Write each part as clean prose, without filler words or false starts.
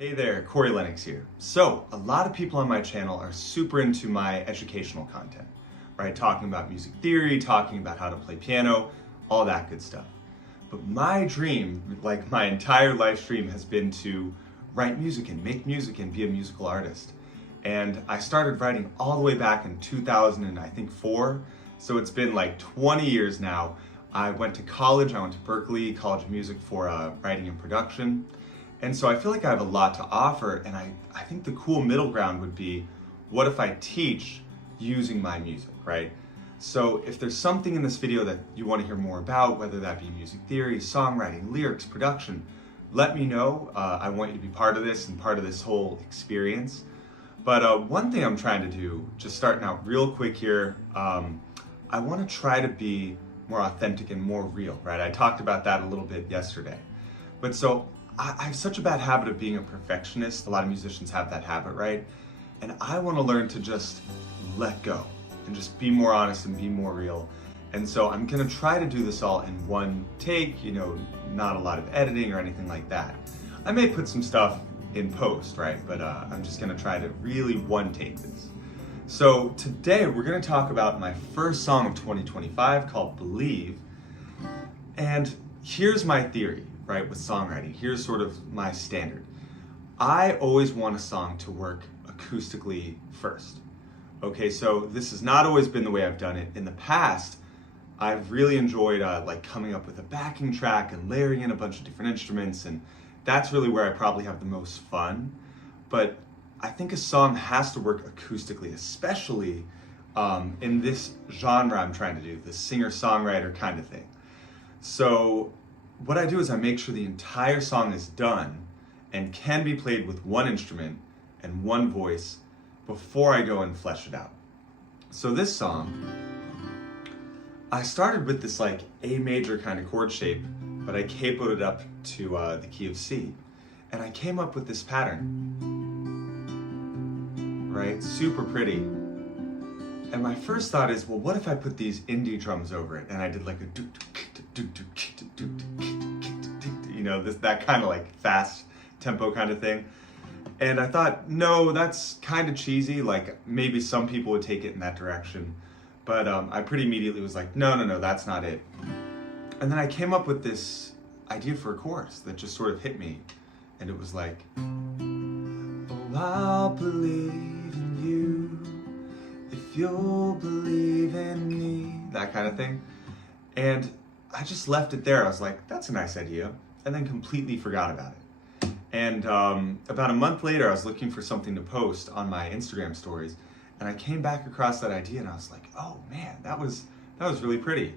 Hey there, Corey Lennox here. So, a lot of people on my channel are super into my educational content, right? Talking about music theory, talking about how to play piano, all that good stuff. But my dream, like my entire life dream, has been to write music and make music and be a musical artist. And I started writing all the way back in 2004, so it's been like 20 years now. I went to college, I went to Berkeley College of Music for writing and production. And so I feel like I have a lot to offer, and I think the cool middle ground would be, what if I teach using my music, right? So if there's something in this video that you want to hear more about, whether that be music theory, songwriting, lyrics, production, let me know. I want you to be part of this and part of this whole experience. But one thing I'm trying to do, just starting out real quick here, I want to try to be more authentic and more real, right? I talked about that a little bit yesterday. But so I have such a bad habit of being a perfectionist. A lot of musicians have that habit, right? And I want to learn to just let go and just be more honest and be more real. And so I'm going to try to do this all in one take, not a lot of editing or anything like that. I may put some stuff in post, right? But I'm just going to try to really one take this. So today we're going to talk about my first song of 2025 called Believe. And here's my theory, right, with songwriting. Here's sort of my standard. I always want a song to work acoustically first. Okay, so this has not always been the way I've done it. In the past, I've really enjoyed like coming up with a backing track and layering in a bunch of different instruments, and that's really where I probably have the most fun. But I think a song has to work acoustically, especially in this genre I'm trying to do, the singer-songwriter kind of thing. So what I do is I make sure the entire song is done and can be played with one instrument and one voice before I go and flesh it out. So this song, I started with this like A major kind of chord shape, but I capoed it up to the key of C. And I came up with this pattern, right? Super pretty. And my first thought is, well, what if I put these indie drums over it? And I did like a that kind of like fast tempo kind of thing. And I thought, no, that's kind of cheesy. Like maybe some people would take it in that direction. But I pretty immediately was like, no, that's not it. And then I came up with this idea for a chorus that just sort of hit me. And it was like, oh, I'll believe in you if you'll believe in me. That kind of thing. And I just left it there. I was like, that's a nice idea. And then completely forgot about it. And about a month later, I was looking for something to post on my Instagram stories, and I came back across that idea, and I was like, oh man, that was really pretty.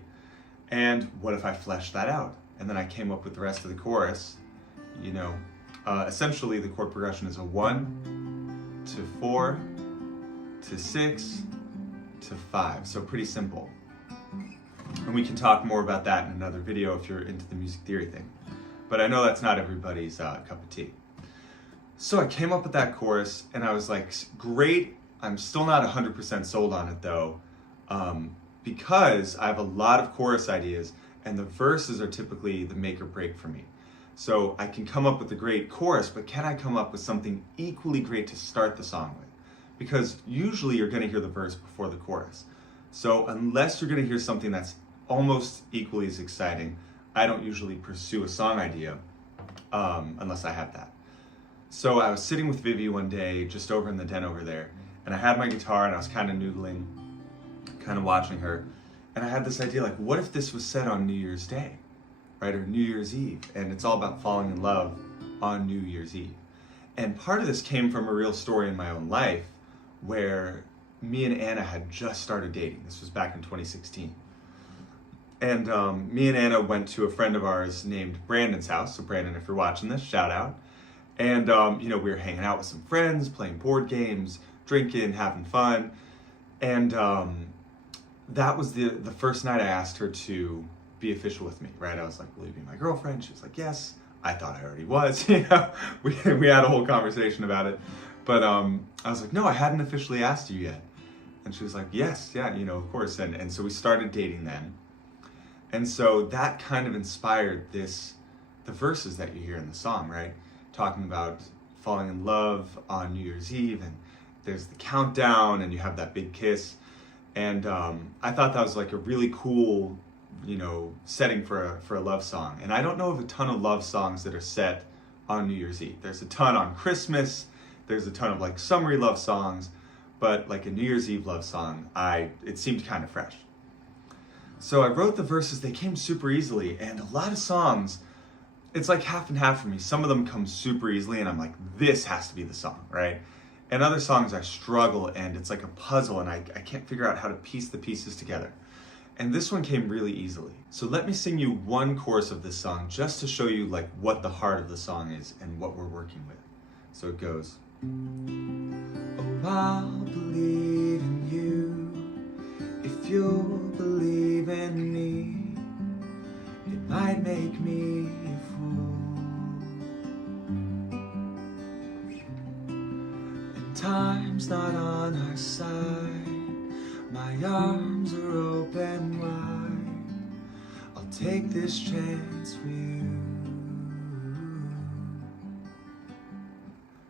And what if I fleshed that out? And then I came up with the rest of the chorus. Essentially the chord progression is a 1 to 4 to 6 to 5. So pretty simple. And we can talk more about that in another video if you're into the music theory thing. But I know that's not everybody's cup of tea. So I came up with that chorus, and I was like, great. I'm still not 100% sold on it though, because I have a lot of chorus ideas, and the verses are typically the make or break for me. So I can come up with a great chorus, but can I come up with something equally great to start the song with? Because usually you're going to hear the verse before the chorus. So unless you're going to hear something that's almost equally as exciting, I don't usually pursue a song idea unless I have that. So I was sitting with Vivi one day, just over in the den over there, and I had my guitar and I was kind of noodling, kind of watching her, and I had this idea, like, what if this was set on New Year's Day, right, or New Year's Eve, and it's all about falling in love on New Year's Eve. And part of this came from a real story in my own life where me and Anna had just started dating. This was back in 2016. And me and Anna went to a friend of ours named Brandon's house. So Brandon, if you're watching this, shout out. And we were hanging out with some friends, playing board games, drinking, having fun. And that was the first night I asked her to be official with me, right? I was like, will you be my girlfriend? She was like, yes. I thought I already was, we had a whole conversation about it. But I was like, no, I hadn't officially asked you yet. And she was like, yes, yeah, of course. And so we started dating then. And so that kind of inspired the verses that you hear in the song, right? Talking about falling in love on New Year's Eve, and there's the countdown, and you have that big kiss. And I thought that was like a really cool, setting for a love song. And I don't know of a ton of love songs that are set on New Year's Eve. There's a ton on Christmas. There's a ton of like summery love songs, but like a New Year's Eve love song, it seemed kind of fresh. So I wrote the verses. They came super easily, and a lot of songs, it's like half and half for me. Some of them come super easily, and I'm like, this has to be the song, right? And other songs I struggle, and it's like a puzzle, and I can't figure out how to piece the pieces together. And this one came really easily. So let me sing you one chorus of this song just to show you like what the heart of the song is and what we're working with. So it goes, oh, I'll believe in you if you'll believe in me. It might make me a fool. And time's not on our side. My arms are open wide. I'll take this chance for you.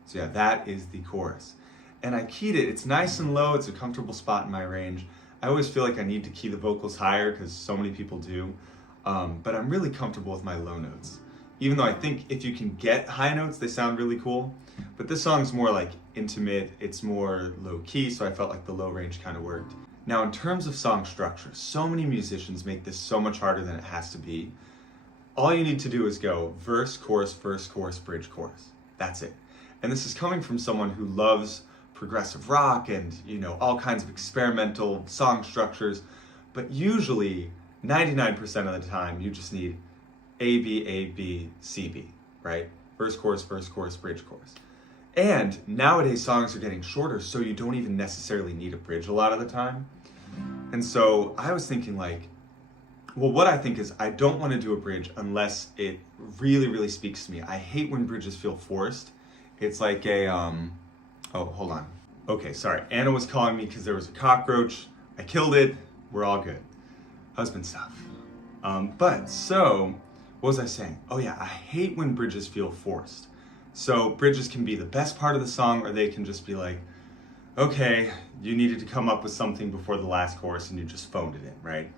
So yeah, that is the chorus. And I keyed it. It's nice and low. It's a comfortable spot in my range. I always feel like I need to key the vocals higher because so many people do. But I'm really comfortable with my low notes. Even though I think if you can get high notes, they sound really cool. But this song's more like intimate. It's more low key, so I felt like the low range kind of worked. Now, in terms of song structure, so many musicians make this so much harder than it has to be. All you need to do is go verse, chorus, bridge, chorus. That's it. And this is coming from someone who loves progressive rock and, all kinds of experimental song structures. But usually, 99% of the time, you just need A, B, A, B, C, B, right? Verse, chorus, bridge, chorus. And nowadays songs are getting shorter, so you don't even necessarily need a bridge a lot of the time. And so I was thinking what I think is I don't want to do a bridge unless it really, really speaks to me. I hate when bridges feel forced. It's like oh, hold on. Okay, sorry. Anna was calling me because there was a cockroach. I killed it. We're all good. Husband stuff. So what was I saying? Oh yeah, I hate when bridges feel forced. So bridges can be the best part of the song, or they can just be like, okay, you needed to come up with something before the last chorus and you just phoned it in, right?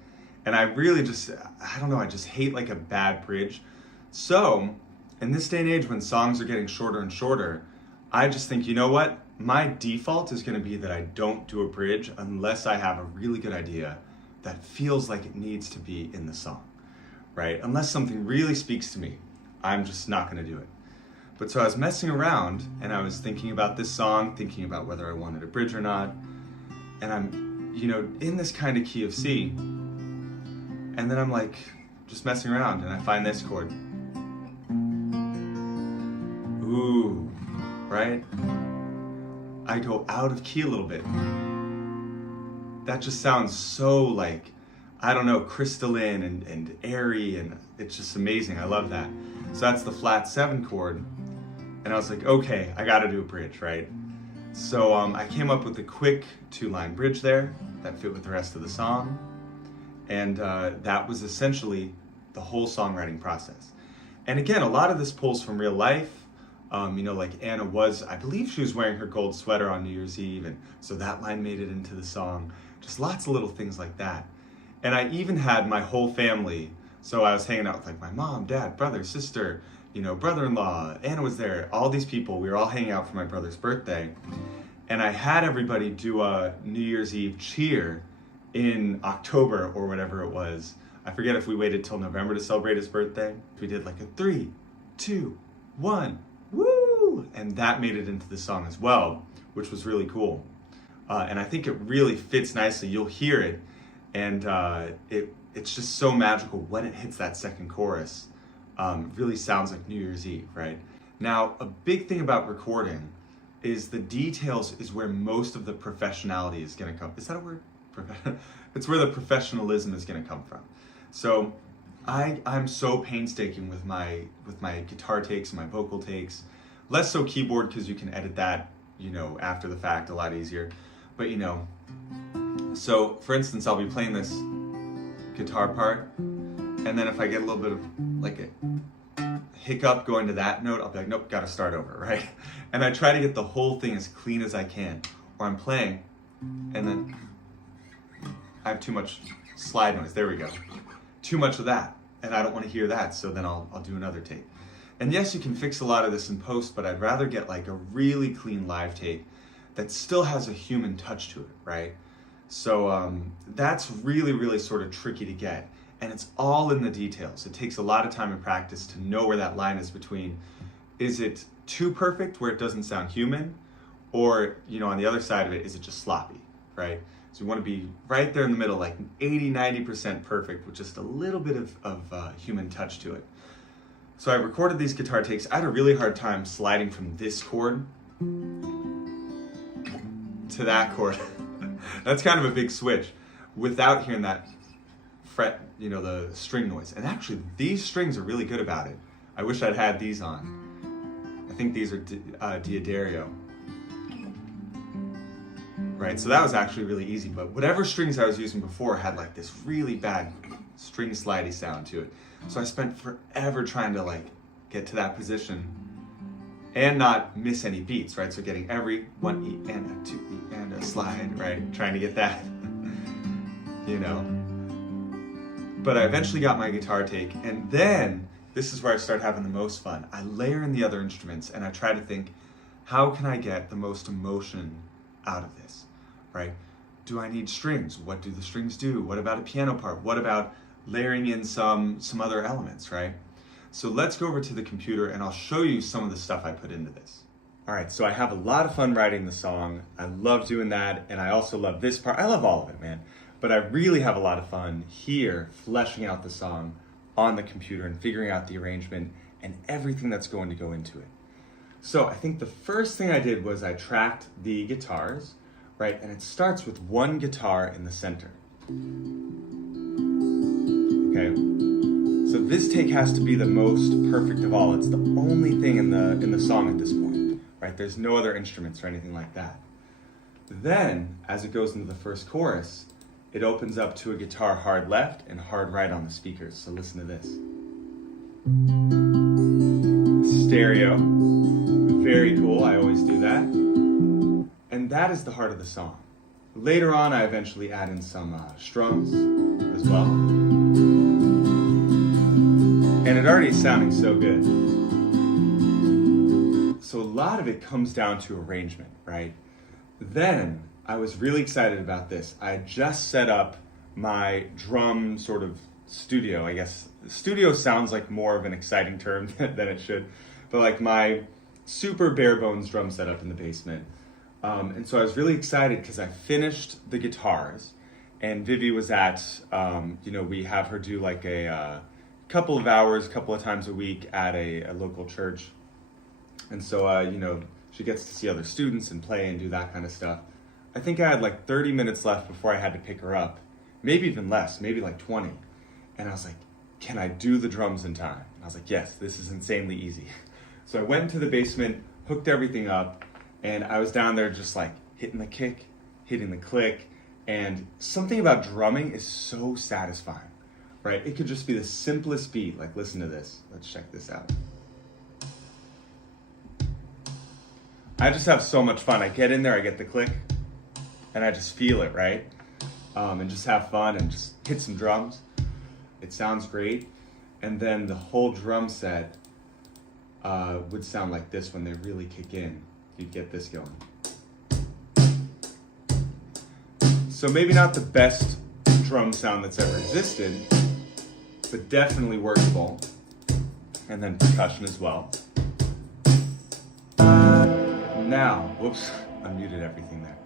And I really I just hate like a bad bridge. So in this day and age when songs are getting shorter and shorter, I just think, you know what? My default is going to be that I don't do a bridge unless I have a really good idea that feels like it needs to be in the song, right? Unless something really speaks to me, I'm just not going to do it. But so I was messing around and I was thinking about this song, thinking about whether I wanted a bridge or not. And I'm, in this kind of key of C. And then I'm like, just messing around and I find this chord. Ooh, right? I go out of key a little bit. That just sounds so crystalline and airy, and it's just amazing. I love that. So that's the flat 7 chord. And I was like, okay, I gotta do a bridge, right? So I came up with a quick 2-line bridge there that fit with the rest of the song. And that was essentially the whole songwriting process. And again, a lot of this pulls from real life. Like Anna I believe she was wearing her gold sweater on New Year's Eve, and so that line made it into the song. Just lots of little things like that. And I even had my whole family, so I was hanging out with like my mom, dad, brother, sister, brother-in-law, Anna was there, all these people, we were all hanging out for my brother's birthday. And I had everybody do a New Year's Eve cheer in October or whatever it was. I forget if we waited till November to celebrate his birthday. We did like a 3, 2, 1, woo! And that made it into the song as well, which was really cool. And I think it really fits nicely. You'll hear it, and it's just so magical when it hits that second chorus. It really sounds like New Year's Eve, right? Now, a big thing about recording is the details is where most of the professionality is going to come. Is that a word? It's where the professionalism is going to come from. So I'm so painstaking with my guitar takes and my vocal takes. Less so keyboard, because you can edit that, after the fact a lot easier. But so for instance, I'll be playing this guitar part, and then if I get a little bit of like a hiccup going to that note, I'll be like, nope, gotta start over, right? And I try to get the whole thing as clean as I can. Or I'm playing, and then I have too much slide noise, there we go. Too much of that, and I don't want to hear that, so then I'll do another take. And yes, you can fix a lot of this in post, but I'd rather get like a really clean live take that still has a human touch to it, right? So that's really, really sort of tricky to get. And it's all in the details. It takes a lot of time and practice to know where that line is between, is it too perfect where it doesn't sound human? Or, you know, on the other side of it, is it just sloppy, right? So you want to be right there in the middle, like 80-90% perfect with just a little bit of human touch to it. So I recorded these guitar takes. I had a really hard time sliding from this chord to that chord. That's kind of a big switch without hearing that fret, you know, the string noise. And actually, these strings are really good about it. I wish I'd had these on. I think these are D'Addario. Right, so that was actually really easy, but whatever strings I was using before had like this really bad string slidey sound to it. So I spent forever trying to like get to that position and not miss any beats, right? So getting every 1 E and a 2 E and a slide, right? Trying to get that, you know. But I eventually got my guitar take, and then this is where I start having the most fun. I layer in the other instruments and I try to think, how can I get the most emotion out of this, right? Do I need strings? What do the strings do? What about a piano part? What about layering in some other elements, right? So let's go over to the computer and I'll show you some of the stuff I put into this. All right, so I have a lot of fun writing the song. I love doing that, and I also love this part. I love all of it, man. But I really have a lot of fun here fleshing out the song on the computer and figuring out the arrangement and everything that's going to go into it. So I think the first thing I did was I tracked the guitars, right? And it starts with one guitar in the center. Okay, so this take has to be the most perfect of all. It's the only thing in the song at this point, right? There's no other instruments or anything like that. Then, as it goes into the first chorus, it opens up to a guitar hard left and hard right on the speakers. So listen to this. Stereo. Very cool, I always do that. And that is the heart of the song. Later on, I eventually add in some strums as well. And it already is sounding so good. So a lot of it comes down to arrangement, right? Then, I was really excited about this. I had just set up my drum sort of studio, I guess. Studio sounds like more of an exciting term than it should. But like my super bare bones drum setup in the basement. And so I was really excited because I finished the guitars, and Vivi was at, we have her do like a couple of hours, a couple of times a week at a local church. And so, she gets to see other students and play and do that kind of stuff. I think I had like 30 minutes left before I had to pick her up, maybe even less, maybe like 20. And I was like, can I do the drums in time? And I was like, yes, this is insanely easy. So I went into the basement, hooked everything up, and I was down there just like hitting the kick, hitting the click, and something about drumming is so satisfying, right? It could just be the simplest beat, like listen to this. Let's check this out. I just have so much fun. I get in there, I get the click, and I just feel it, right? And just have fun and just hit some drums. It sounds great. And then the whole drum set would sound like this when they really kick in. You'd get this going. So maybe not the best drum sound that's ever existed, but definitely workable. And then percussion as well. Now, whoops, I muted everything there.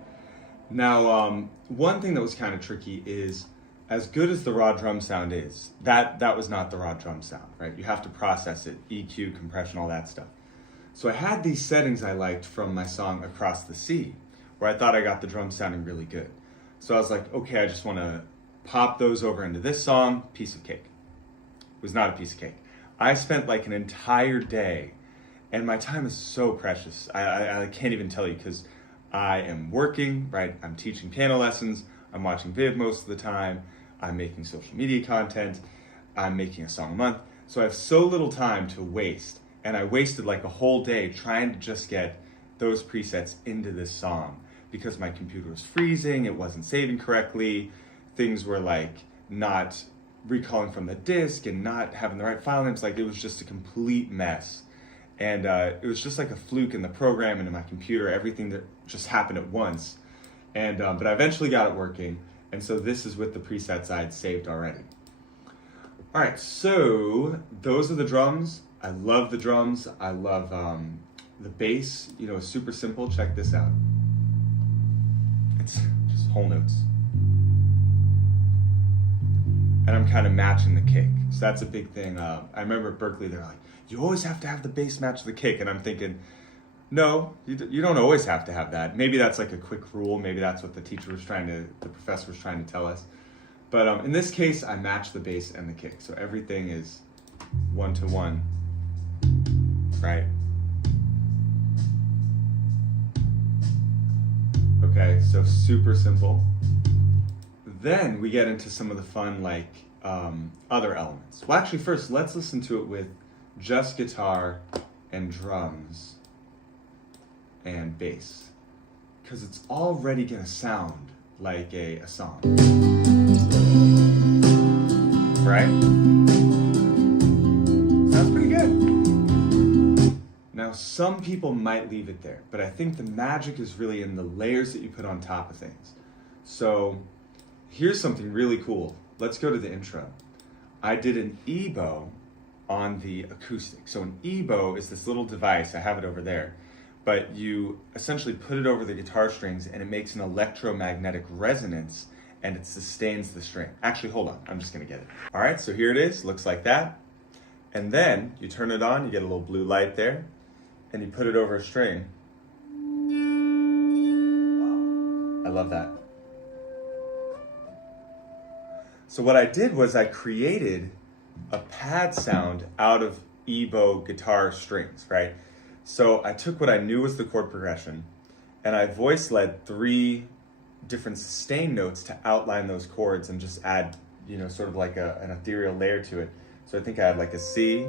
Now, one thing that was kind of tricky is, as good as the raw drum sound is, that was not the raw drum sound, right? You have to process it, EQ, compression, all that stuff. So I had these settings I liked from my song Across the Sea, where I thought I got the drum sounding really good. So I was like, okay, I just want to pop those over into this song, piece of cake. It was not a piece of cake. I spent like an entire day, and my time is so precious. I can't even tell you, because I am working, right? I'm teaching piano lessons. I'm watching Viv most of the time. I'm making social media content. I'm making a song a month. So I have so little time to waste, and I wasted like a whole day trying to just get those presets into this song because my computer was freezing, it wasn't saving correctly, things were like not recalling from the disk and not having the right file names. Like, it was just a complete mess. And it was just like a fluke in the program and in my computer, everything that just happened at once. And but I eventually got it working. And so this is with the presets I had saved already. All right, so those are the drums. I love the drums. I love the bass, you know, super simple. Check this out. It's just whole notes. And I'm kind of matching the kick. So that's a big thing. I remember at Berkeley, they're like, you always have to have the bass match the kick. And I'm thinking, no, you don't always have to have that. Maybe that's like a quick rule. Maybe that's what the professor was trying to tell us. But in this case, I match the bass and the kick. So everything is 1-to-1, right? Okay, so super simple. Then we get into some of the fun, like other elements. Well, actually, first, let's listen to it with just guitar and drums and bass, because it's already gonna sound like a song, right? Sounds pretty good. Now, some people might leave it there, but I think the magic is really in the layers that you put on top of things. So here's something really cool. Let's go to the intro. I did an Ebow on the acoustic. So an Ebow is this little device, I have it over there, but you essentially put it over the guitar strings and it makes an electromagnetic resonance and it sustains the string. Actually, hold on, I'm just gonna get it. All right, so here it is, looks like that. And then you turn it on, you get a little blue light there, and you put it over a string. Wow, I love that. So what I did was I created a pad sound out of Ebow guitar strings, right? So I took what I knew was the chord progression and I voice led 3 different sustain notes to outline those chords and just add, you know, sort of like an ethereal layer to it. So I think I had like a C,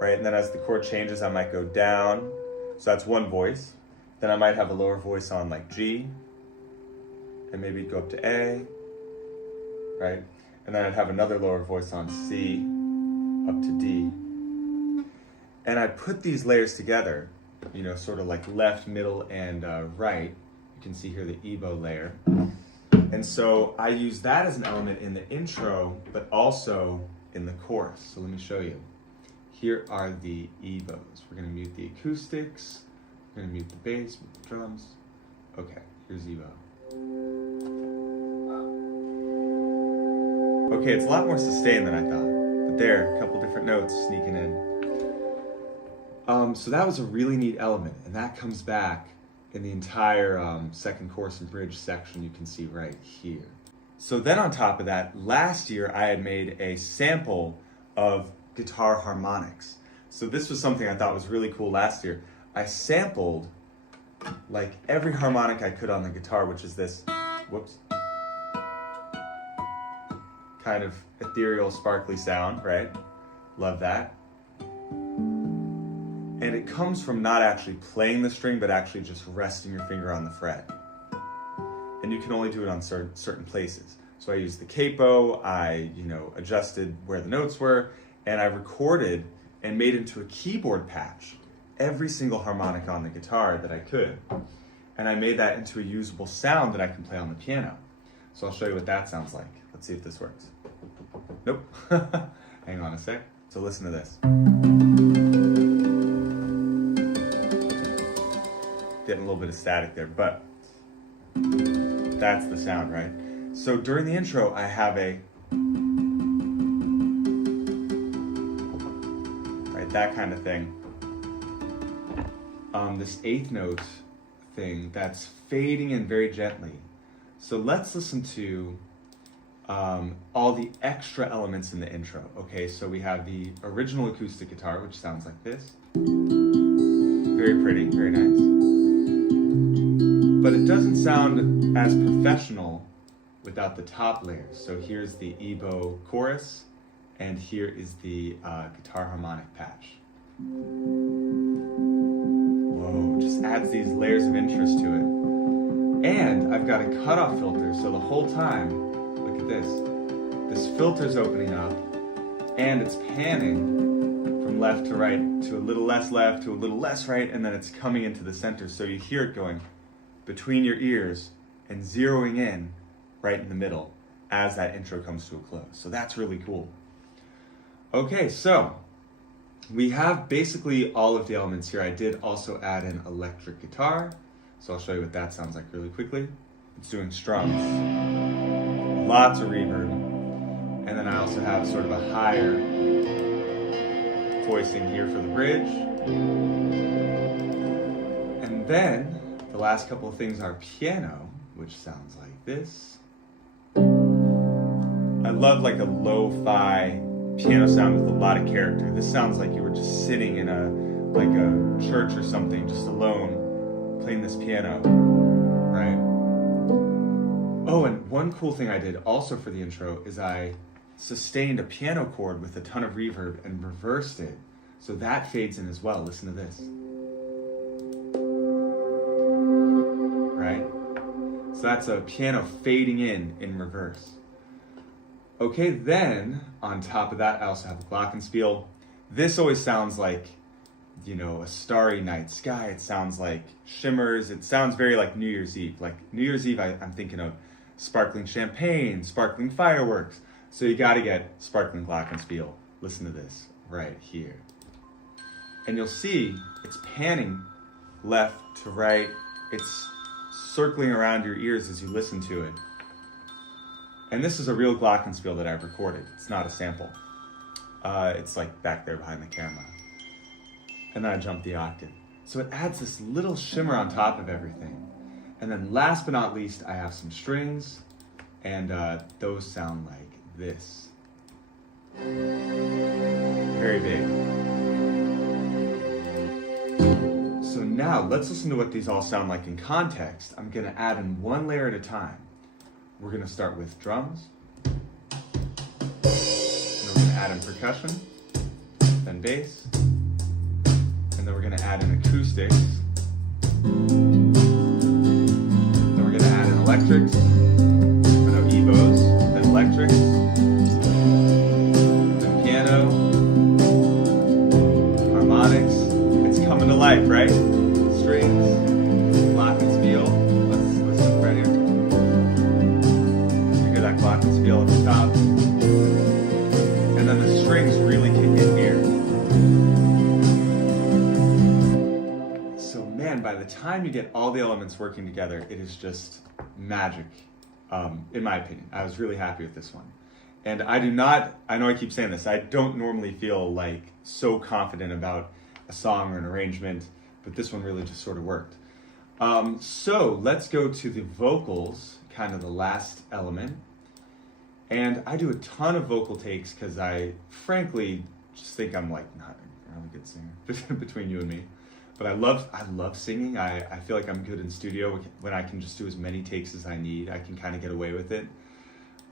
right? And then as the chord changes, I might go down. So that's one voice. Then I might have a lower voice on like G, and maybe go up to A, right? And then I'd have another lower voice on C, up to D. And I put these layers together, you know, sort of like left, middle, and right. You can see here the Ebow layer. And so I use that as an element in the intro, but also in the chorus. So let me show you. Here are the Ebows. We're gonna mute the acoustics. We're gonna mute the bass, mute the drums. Okay, here's Ebow. Okay, it's a lot more sustained than I thought, but there, a couple different notes sneaking in. So that was a really neat element, and that comes back in the entire second chorus and bridge section you can see right here. So then on top of that, last year I had made a sample of guitar harmonics. So this was something I thought was really cool last year. I sampled like every harmonic I could on the guitar, which is this, whoops, kind of ethereal, sparkly sound, right? Love that. And it comes from not actually playing the string, but actually just resting your finger on the fret. And you can only do it on certain places. So I used the capo, I adjusted where the notes were, and I recorded and made into a keyboard patch every single harmonic on the guitar that I could. And I made that into a usable sound that I can play on the piano. So I'll show you what that sounds like. Let's see if this works. Nope. Hang on a sec. So listen to this. Getting a little bit of static there, but that's the sound, right? So during the intro, I have that kind of thing. This 8th note thing that's fading in very gently. So let's listen to all the extra elements in the intro. Okay, so we have the original acoustic guitar, which sounds like this. Very pretty, very nice. But it doesn't sound as professional without the top layers. So here's the Ebow chorus And here is the guitar harmonic patch. Whoa, just adds these layers of interest to it. And I've got a cutoff filter, so the whole time, look at this. This filter's opening up, and it's panning from left to right, to a little less left, to a little less right, and then it's coming into the center. So you hear it going between your ears and zeroing in right in the middle as that intro comes to a close. So that's really cool. Okay, so we have basically all of the elements here. I did also add an electric guitar, so I'll show you what that sounds like really quickly. It's doing strums, lots of reverb, and then I also have sort of a higher voicing here for the bridge. And then the last couple of things are piano, which sounds like this. I love like a lo-fi piano sound with a lot of character. This sounds like you were just sitting in a church or something, just alone, playing this piano, right? Oh, and one cool thing I did also for the intro is I sustained a piano chord with a ton of reverb and reversed it, so that fades in as well. Listen to this. Right? So that's a piano fading in reverse. Okay, then on top of that, I also have a Glockenspiel. This always sounds like, you know, a starry night sky. It sounds like shimmers. It sounds very like New Year's Eve. Like New Year's Eve, I'm thinking of sparkling champagne, sparkling fireworks. So you gotta get sparkling Glockenspiel. Listen to this right here. And you'll see it's panning left to right. It's circling around your ears as you listen to it. And this is a real Glockenspiel that I've recorded. It's not a sample. It's like back there behind the camera. And then I jump the octave. So it adds this little shimmer on top of everything. And then last but not least, I have some strings, and those sound like this. Very big. So now let's listen to what these all sound like in context. I'm gonna add in one layer at a time. We're gonna start with drums, and we're gonna add in percussion, then bass, and then we're gonna add in acoustics, then we're gonna add in electrics, no Ebows, then electrics, then piano, harmonics. It's coming to life, right? Strings, Glockenspiel. Let's look right here. Glockenspiel at the top, and then the strings really kick in here. So man, by the time you get all the elements working together, it is just magic, in my opinion. I was really happy with this one. And I know I keep saying this, I don't normally feel like so confident about a song or an arrangement, but this one really just sort of worked. So let's go to the vocals, kind of the last element. And I do a ton of vocal takes because I frankly just think I'm like not a really good singer between you and me. But I love singing. I feel like I'm good in studio when I can just do as many takes as I need. I can kind of get away with it.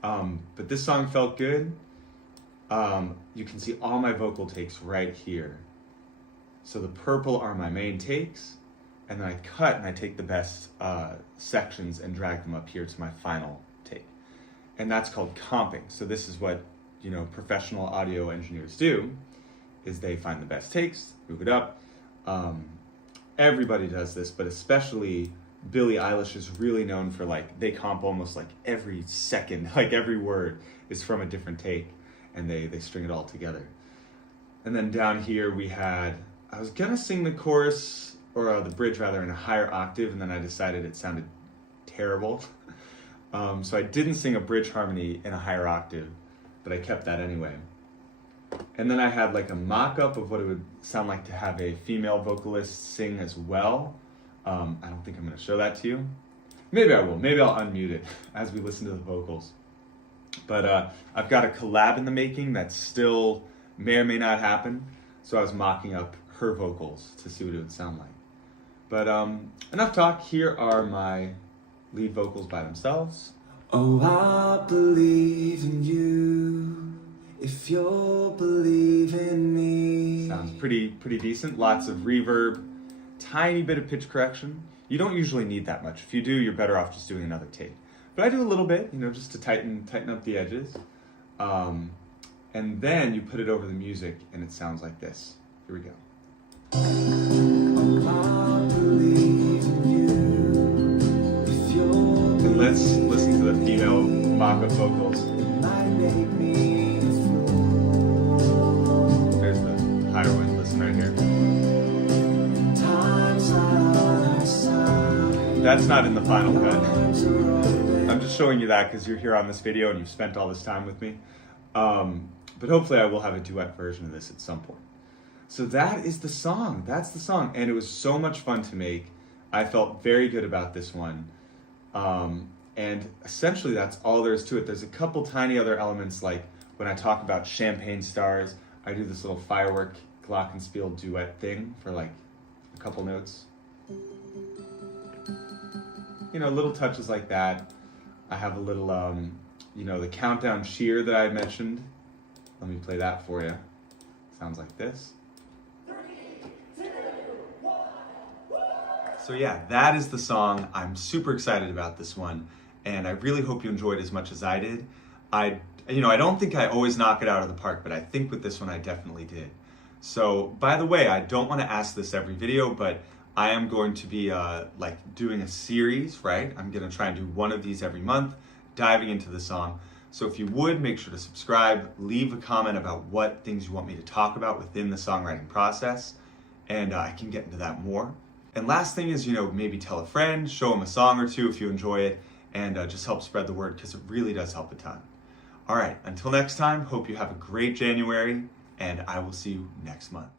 But this song felt good. You can see all my vocal takes right here. So the purple are my main takes, and then I cut and I take the best sections and drag them up here to my final take. And that's called comping. So this is what, you know, professional audio engineers do, is they find the best takes, move it up. Everybody does this, but especially Billie Eilish is really known for like, they comp almost like every second, like every word is from a different take, and they string it all together. And then down here we had, I was gonna sing the chorus, or the bridge rather, in a higher octave, and then I decided it sounded terrible. So I didn't sing a bridge harmony in a higher octave, but I kept that anyway. And then I had like a mock-up of what it would sound like to have a female vocalist sing as well. I don't think I'm going to show that to you. Maybe I will. Maybe I'll unmute it as we listen to the vocals. But I've got a collab in the making that still may or may not happen. So I was mocking up her vocals to see what it would sound like. But enough talk. Here are my lead vocals by themselves. Oh, I believe in you. if you'll believe in me. Sounds pretty decent. Lots of reverb, tiny bit of pitch correction. You don't usually need that much. If you do, you're better off just doing another take. But I do a little bit, just to tighten up the edges. And then you put it over the music and it sounds like this. Here we go. And let's listen to the female mock-up vocals. There's the higher one. Listen right here. That's not in the final cut. I'm just showing you that because you're here on this video and you've spent all this time with me. But hopefully I will have a duet version of this at some point. So that is the song. That's the song. And it was so much fun to make. I felt very good about this one. And essentially that's all there is to it. There's a couple tiny other elements, like when I talk about champagne stars, I do this little firework Glockenspiel duet thing for like a couple notes. Little touches like that. I have a little, the countdown cheer that I mentioned. Let me play that for you. Sounds like this. 3, 2, 1, woo! So yeah, that is the song. I'm super excited about this one, and I really hope you enjoyed as much as I did. I don't think I always knock it out of the park, but I think with this one I definitely did. So, by the way, I don't want to ask this every video, but I am going to be doing a series, right? I'm going to try and do one of these every month, diving into the song. So if you would, make sure to subscribe, leave a comment about what things you want me to talk about within the songwriting process, and I can get into that more. And last thing is, maybe tell a friend, show them a song or two if you enjoy it, and just help spread the word because it really does help a ton. All right, until next time, hope you have a great January, and I will see you next month.